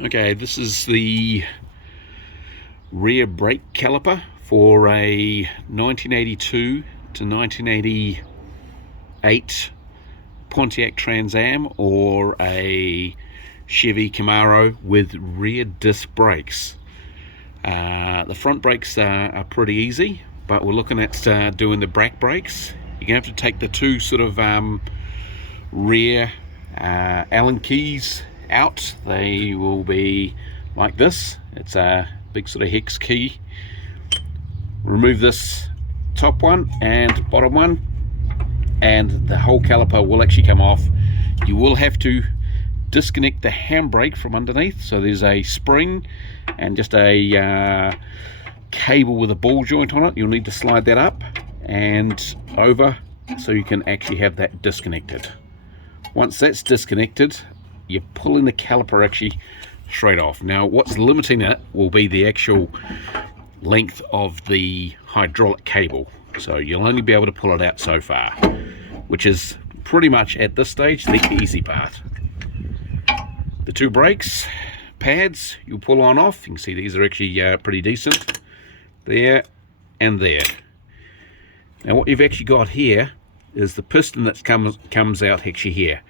Okay, this is the rear brake caliper for a 1982 to 1988 Pontiac Trans Am or a Chevy Camaro with rear disc brakes. The front brakes are pretty easy, but we're looking at doing the back brakes. You're going to have to take the two sort of rear Allen keys out. They will be like this. It's a big sort of hex key. Remove this top one and bottom one, and the whole caliper will actually come off. You will have to disconnect the handbrake from underneath, so there's a spring and just a cable with a ball joint on it. You'll need to slide that up and over so you can actually have that disconnected. Once that's disconnected, you're pulling the caliper actually straight off. Now what's limiting it will be the actual length of the hydraulic cable, so you'll only be able to pull it out so far, which is pretty much at this stage the easy part. The two brakes pads you'll pull on off. You can see these are actually pretty decent, there and there. Now what you've actually got here is the piston that comes out actually here.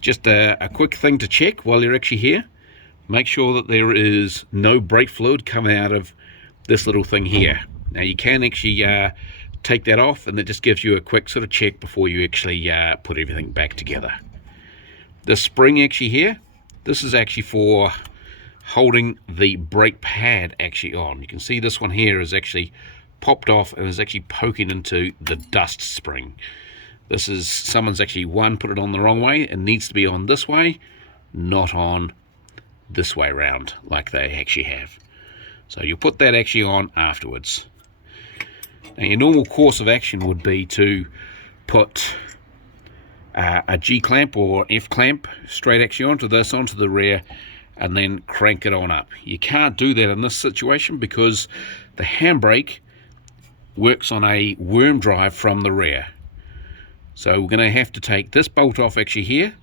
Just a quick thing to check while you're actually here, make sure that there is no brake fluid coming out of this little thing here. Now you can actually take that off, and that just gives you a quick sort of check before you actually put everything back together. The spring actually here, this is actually for holding the brake pad actually on. You can see this one here is actually popped off and is actually poking into the dust spring. This is, someone's actually put it on the wrong way. It needs to be on this way, not on this way round like they actually have. So you put that actually on afterwards. Now your normal course of action would be to put a G clamp or F clamp straight actually onto the rear, and then crank it on up. You can't do that in this situation because the handbrake works on a worm drive from the rear. So we're going to have to take this bolt off actually here,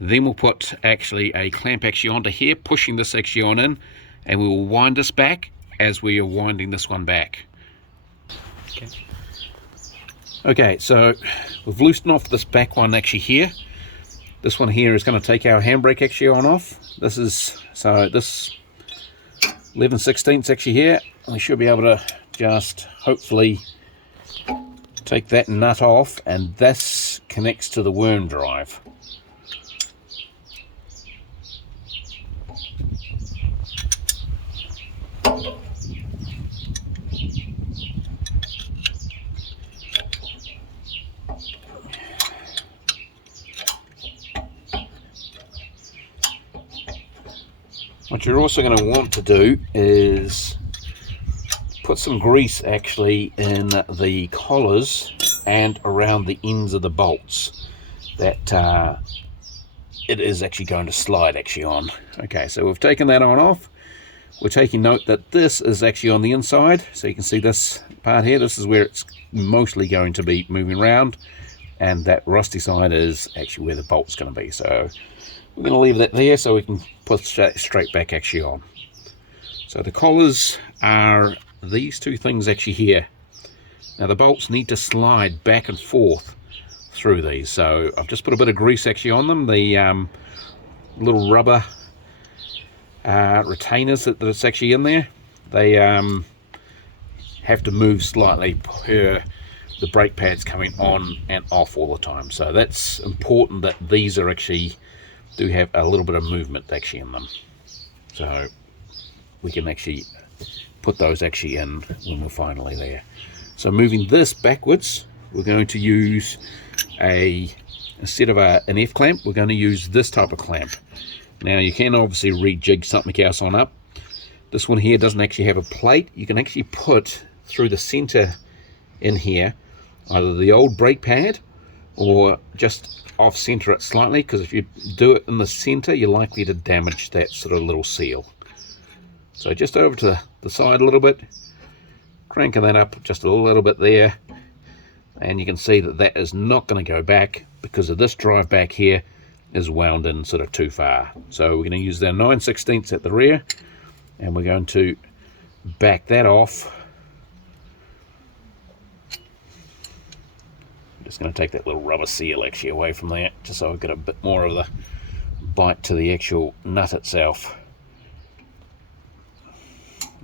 then we'll put actually a clamp actually onto here, pushing this actually on in, and we will wind this back as we are winding this one back. Okay, so we've loosened off this back one actually here. This one here is going to take our handbrake actually on off. This is, so this 11/16 actually here, we should be able to just hopefully take that nut off, and this connects to the worm drive. What you're also going to want to do is put some grease actually in the collars and around the ends of the bolts that it is actually going to slide actually on. Okay, so we've taken that on off. We're taking note that this is actually on the inside, so you can see this part here, this is where it's mostly going to be moving around, and that rusty side is actually where the bolt's going to be. So we're going to leave that there so we can put that straight back actually on. So the collars are these two things actually here. Now the bolts need to slide back and forth through these, so I've just put a bit of grease actually on them. The little rubber retainers that's actually in there, they have to move slightly per the brake pads coming on and off all the time. So that's important that these are actually do have a little bit of movement actually in them, so we can actually put those actually in when we're finally there. So moving this backwards, we're going to use instead of an F clamp, we're going to use this type of clamp. Now you can obviously rejig something else on up. This one here doesn't actually have a plate. You can actually put through the center in here either the old brake pad or just off center it slightly, because if you do it in the center you're likely to damage that sort of little seal. So just over to the side a little bit, cranking that up just a little bit there, and you can see that that is not going to go back because of this drive back here is wound in sort of too far. So we're going to use our 9/16 at the rear, and we're going to back that off. I'm just going to take that little rubber seal actually away from there, just so I've got a bit more of the bite to the actual nut itself.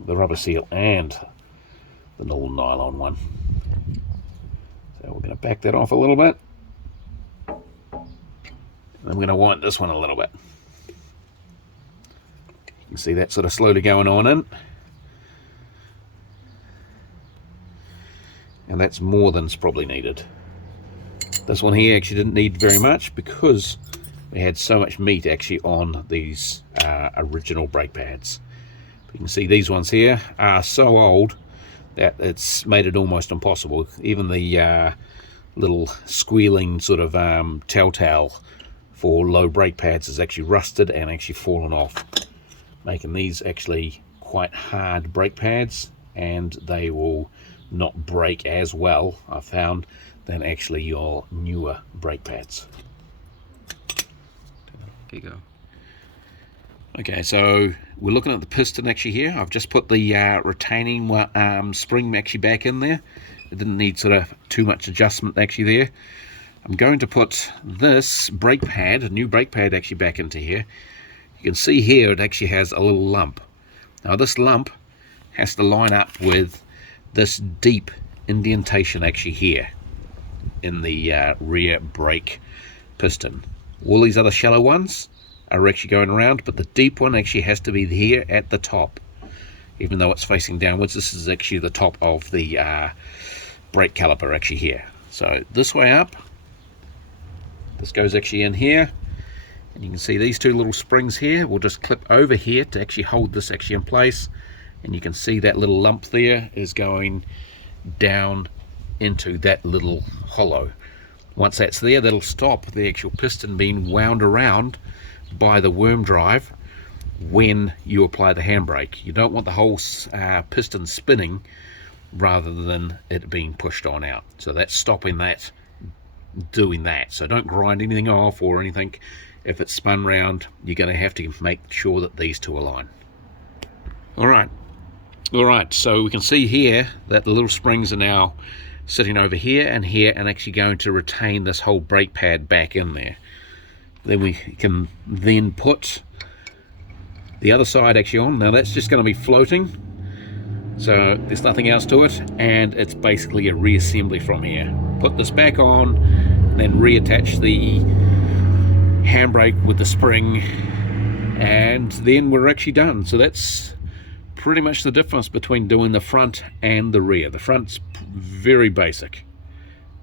The rubber seal and the little nylon one. So we're going to back that off a little bit. And I'm going to wind this one a little bit. You can see that sort of slowly going on in. And that's more than's probably needed. This one here actually didn't need very much because we had so much meat actually on these original brake pads. You can see these ones here are so old that it's made it almost impossible. Even the little squealing sort of telltale for low brake pads is actually rusted and actually fallen off, making these actually quite hard brake pads, and they will not break as well, I found, than actually your newer brake pads. There you go. Okay, so we're looking at the piston actually here. I've just put the retaining spring actually back in there. It didn't need sort of too much adjustment actually there. I'm going to put this brake pad, a new brake pad actually back into here. You can see here it actually has a little lump. Now this lump has to line up with this deep indentation actually here in the rear brake piston. All these other shallow ones are actually going around, but the deep one actually has to be here at the top. Even though it's facing downwards, this is actually the top of the brake caliper actually here. So this way up, this goes actually in here, and you can see these two little springs here will just clip over here to actually hold this actually in place, and you can see that little lump there is going down into that little hollow. Once that's there, that'll stop the actual piston being wound around by the worm drive when you apply the handbrake. You don't want the whole piston spinning rather than it being pushed on out. So that's stopping that, doing that. So don't grind anything off or anything. If it's spun round, you're going to have to make sure that these two align. Alright, so we can see here that the little springs are now sitting over here and actually going to retain this whole brake pad back in there. Then we can then put the other side actually on. Now that's just going to be floating, so there's nothing else to it, and it's basically a reassembly from here. Put this back on, and then reattach the handbrake with the spring, and then we're actually done. So that's pretty much the difference between doing the front and the rear. The front's very basic.